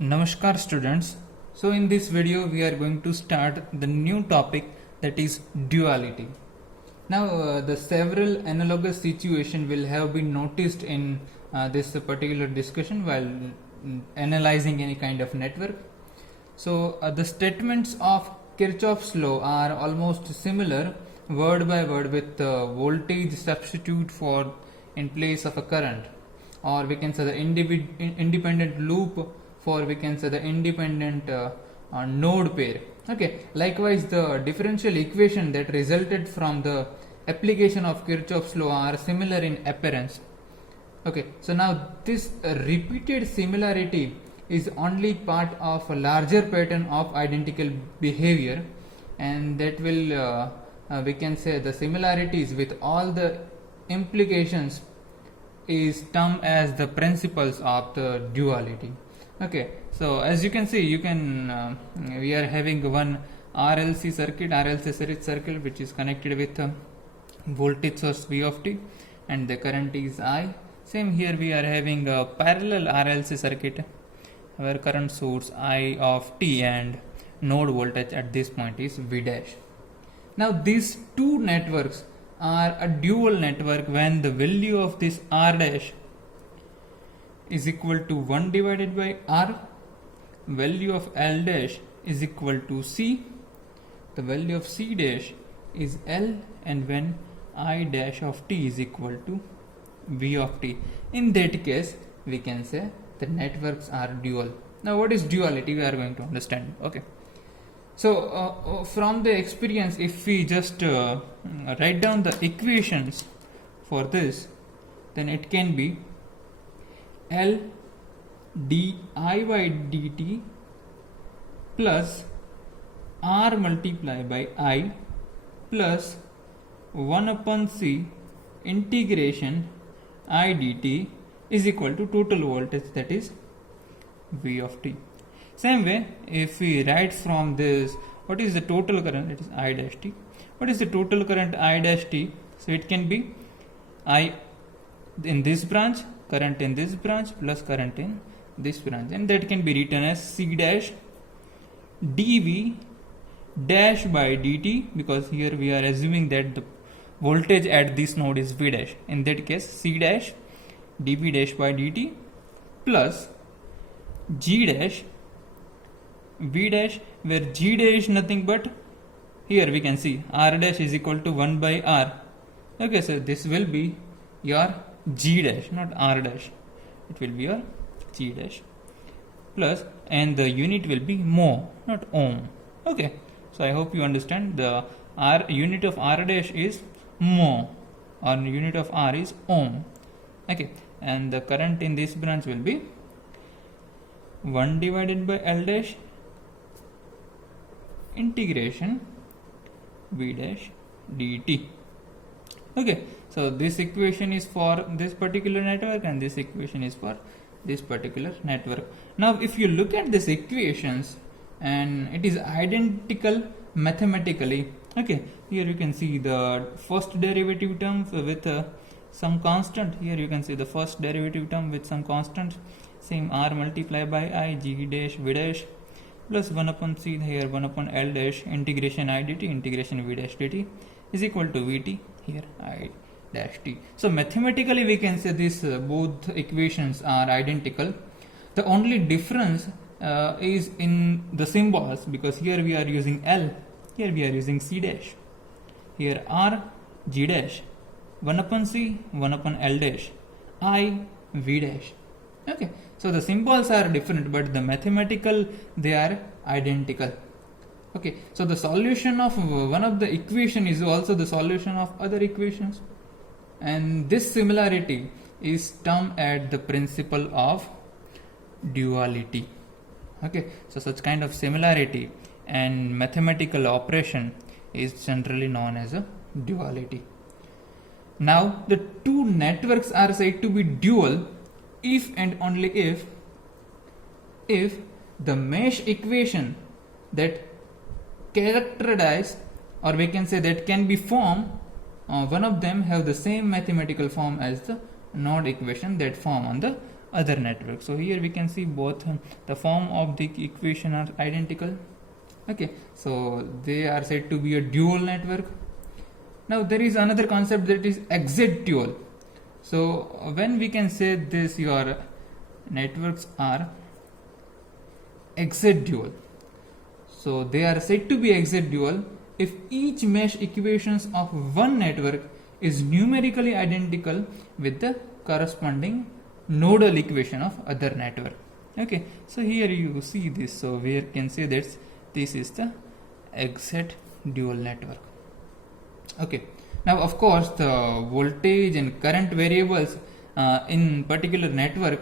Namaskar students. So in this video we are going to start the new topic, that is duality. Now the several analogous situation will have been noticed in this particular discussion while analyzing any kind of network. So the statements of Kirchhoff's law are almost similar word by word with voltage substitute for in place of a current, or we can say the independent loop for we can say the independent node pair. Okay, likewise the differential equation that resulted from the application of Kirchhoff's law are similar in appearance. Okay, so now this repeated similarity is only part of a larger pattern of identical behavior, and that will we can say the similarities with all the implications is termed as the principles of the duality. Okay, so as you can see, we are having one RLC series circuit which is connected with voltage source V of t and the current is I. Same here we are having a parallel RLC circuit where current source I of t and node voltage at this point is V dash. Now these two networks are a dual network when the value of this R dash is equal to 1 divided by R, value of L dash is equal to C, the value of C dash is L, and when I dash of t is equal to V of t. In that case we can say the networks are dual. Now what is duality we are going to understand. Okay, so from the experience, if we just write down the equations for this, then it can be L di by dt plus R multiplied by I plus 1 upon C integration I dt is equal to total voltage, that is V of t. Same way, if we write from this, what is the total current, it is I dash t. What is the total current I dash t? So it can be I in this branch, current in this branch plus current in this branch, and that can be written as C dash dV dash by dt, because here we are assuming that the voltage at this node is V dash. In that case, C dash dV dash by dt plus G dash V dash, where G dash is nothing but, here we can see R dash is equal to 1 by R. Okay, so this will be your G dash, not R dash. It will be your G dash plus, and the unit will be mho, not ohm. Okay, so I hope you understand. The R unit of R dash is mho, or unit of R is ohm. Okay, and the current in this branch will be 1 divided by L dash integration V dash dt. Okay, so this equation is for this particular network and this equation is for this particular network. Now if you look at these equations, and it is identical mathematically. Okay, here you can see the first derivative term with some constant. Here you can see the first derivative term with some constant. Same R multiplied by I, G dash V dash plus 1 upon C, here 1 upon L dash integration I dt integration V dash dt is equal to Vt, here I dash t. So mathematically we can say these both equations are identical. The only difference is in the symbols, because here we are using L, here we are using C dash, here R, G dash, 1 upon C, 1 upon L dash, I, V dash. Okay, so the symbols are different, but the mathematical they are identical. Okay, so the solution of one of the equation is also the solution of other equations, and this similarity is termed as the principle of duality. Okay, so such kind of similarity and mathematical operation is generally known as a duality. Now the two networks are said to be dual if and only if the mesh equation that characterize, or we can say that can be formed, one of them have the same mathematical form as the node equation that form on the other network. So here we can see both the form of the equation are identical. Okay, so they are said to be a dual network. Now there is another concept that is exact dual. So when we can say this, your networks are exact dual. So they are said to be exact dual if each mesh equations of one network is numerically identical with the corresponding nodal equation of other network. Okay, so here you see this, so we can say that this is the exact dual network. Okay, now of course the voltage and current variables in particular network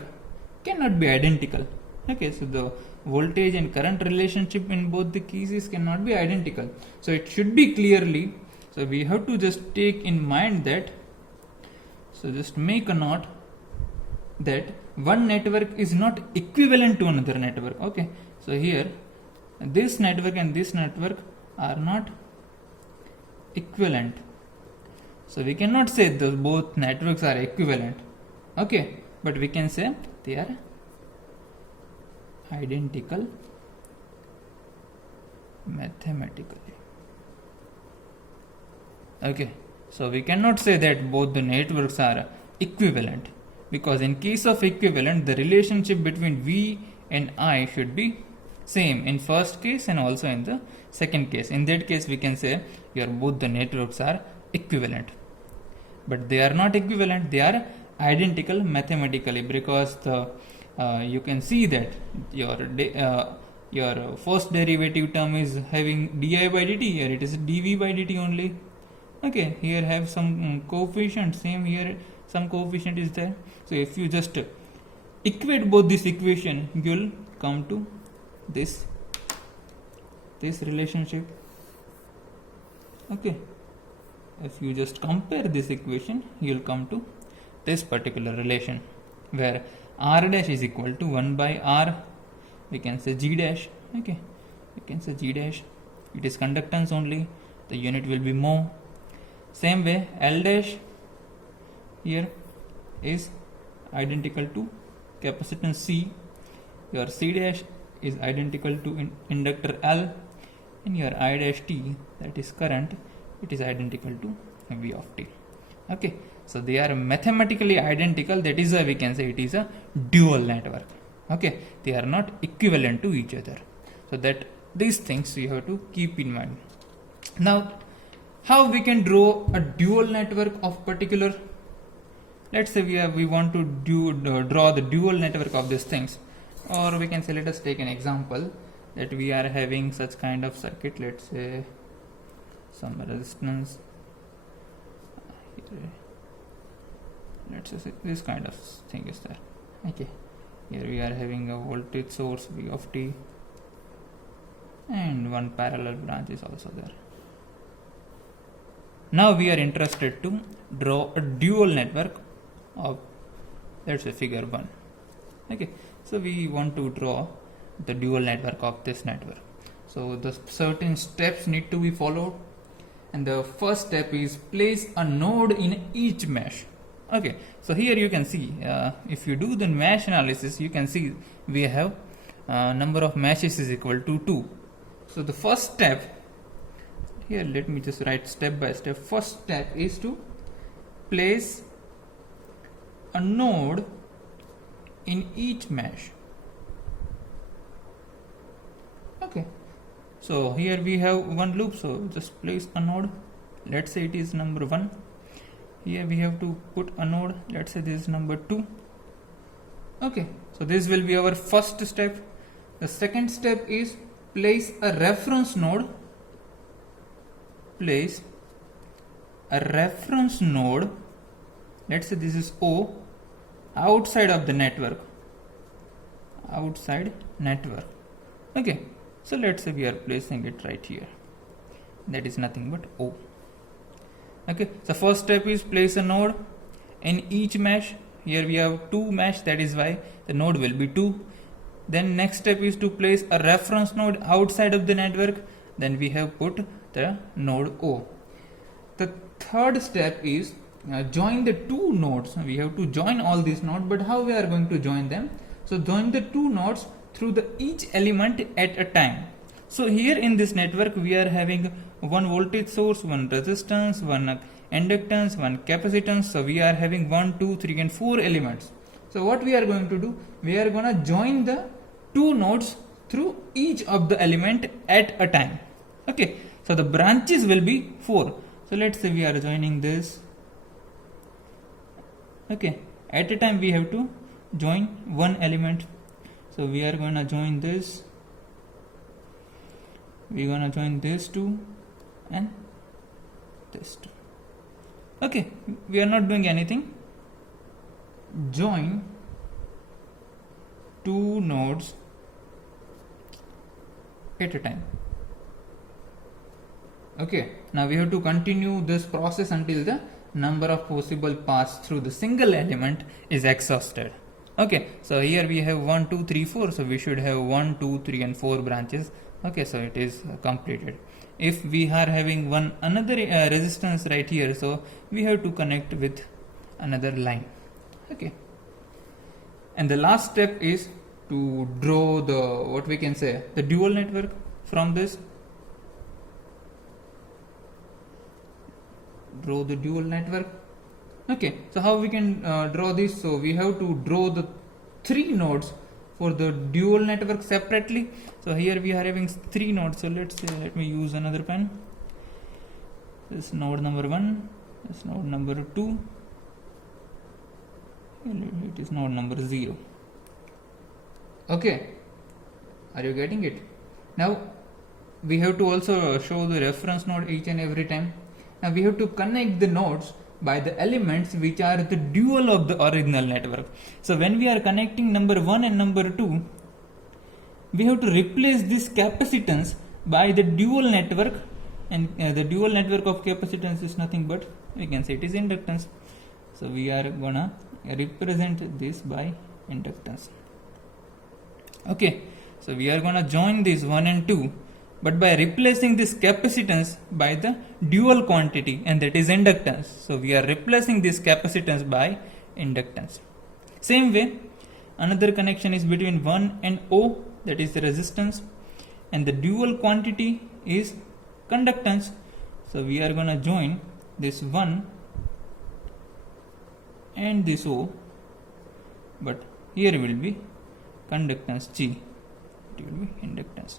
cannot be identical. Okay, so the voltage and current relationship in both the cases cannot be identical, so it should be clearly, so we have to just take in mind that, so just make a note that one network is not equivalent to another network. Okay, so here this network and this network are not equivalent, so we cannot say those both networks are equivalent. Okay, but we can say they are identical mathematically. Okay, so we cannot say that both the networks are equivalent, because in case of equivalent the relationship between V and I should be same in first case and also in the second case. In that case we can say your both the networks are equivalent, but they are not equivalent, they are identical mathematically, because the you can see that your first derivative term is having di by dt, here it is dv by dt only. Okay, here have some coefficient, same here some coefficient is there. So if you just equate both this equation, you will come to this relationship. Okay, if you just compare this equation, you will come to this particular relation where r dash is equal to 1 by r, we can say g dash. Okay, we can say g dash, it is conductance only, the unit will be mho. Same way L dash here is identical to capacitance C, your C dash is identical to inductor L, and your I dash T, that is current, it is identical to V of t. Okay, so they are mathematically identical, that is why we can say it is a dual network. Okay, they are not equivalent to each other, so that these things you have to keep in mind. Now how we can draw a dual network of particular, let's say we want to draw the dual network of these things, or we can say, let us take an example that we are having such kind of circuit, let's say some resistance here, let's say this kind of thing is there. Okay, here we are having a voltage source V of t and one parallel branch is also there. Now we are interested to draw a dual network of, let's say, figure 1. Okay, so we want to draw the dual network of this network. So the certain steps need to be followed, and the first step is place a node in each mesh. Okay, so here you can see if you do the mesh analysis, you can see we have number of meshes is equal to 2. So the first step here, let me just write step by step. First step is to place a node in each mesh. Okay, so here we have one loop, so just place a node, let's say it is number 1. Here we have to put a node, let's say this is number 2. Okay, so this will be our first step. The second step is place a reference node. Place a reference node, let's say this is O, outside of the network, outside network. Okay, so let's say we are placing it right here, that is nothing but O. Okay, so first step is place a node in each mesh. Here we have 2 mesh, that is why the node will be 2. Then next step is to place a reference node outside of the network, then we have put the node O. The third step is join the two nodes. We have to join all these nodes, but how we are going to join them? So join the two nodes through the each element at a time. So here in this network we are having one voltage source, one resistance, one inductance, one capacitance. So we are having 1, 2, 3 and 4 elements. So what we are going to do? We are going to join the two nodes through each of the element at a time. Okay, so the branches will be 4. So let's say we are joining this. Okay, at a time we have to join one element. So we are going to join this, we're going to join this two and this two. Okay, we are not doing anything. Join two nodes at a time. Okay, now we have to continue this process until the number of possible paths through the single element is exhausted. Okay, so here we have 1, 2, 3, 4. So we should have 1, 2, 3 and 4 branches. Okay, so it is completed. If we are having another resistance right here, so we have to connect with another line. Okay, and the last step is to draw the dual network from this. Draw the dual network. Okay, so how we can draw this? So we have to draw the 3 nodes for the dual network separately. So here we are having 3 nodes. So let me use another pen. This node number 1, this node number 2, and it is node number 0. Okay, are you getting it? Now we have to also show the reference node each and every time. Now we have to connect the nodes by the elements which are the dual of the original network. So when we are connecting number 1 and number 2, we have to replace this capacitance by the dual network, and the dual network of capacitance is nothing but, we can say it is inductance. So we are gonna represent this by inductance. Okay, so we are gonna join this 1 and 2, but by replacing this capacitance by the dual quantity, and that is inductance. So we are replacing this capacitance by inductance. Same way, another connection is between 1 and O, that is the resistance, and the dual quantity is conductance. So we are going to join this 1 and this O, but here will be conductance G, it will be inductance.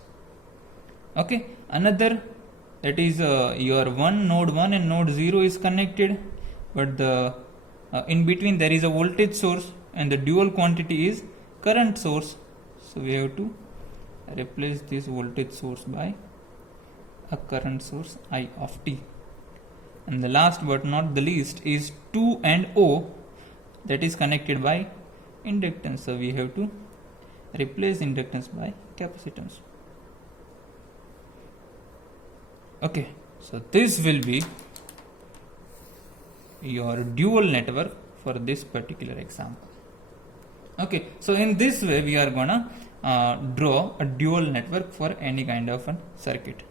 Okay, another, that is your node 1 and node 0 is connected, but the in between there is a voltage source and the dual quantity is current source. So we have to replace this voltage source by a current source I of t. And the last but not the least is 2 and O, that is connected by inductance. So we have to replace inductance by capacitance. Okay, so this will be your dual network for this particular example. Okay, so in this way we are gonna draw a dual network for any kind of a circuit.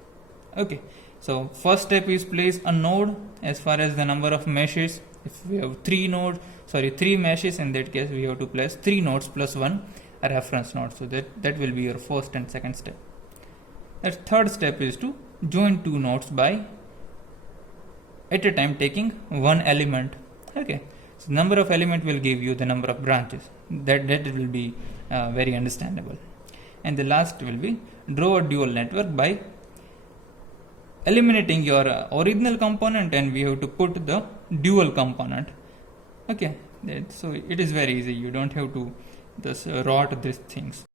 Okay, so first step is place a node as far as the number of meshes. If we have 3 meshes, in that case we have to place 3 nodes plus 1 reference node. So that will be your first and second step. The third step is to join 2 nodes by at a time taking one element. Okay, so number of element will give you the number of branches. That will be very understandable. And the last will be draw a dual network by eliminating your original component, and we have to put the dual component. Okay, so it is very easy. You don't have to just rot these things.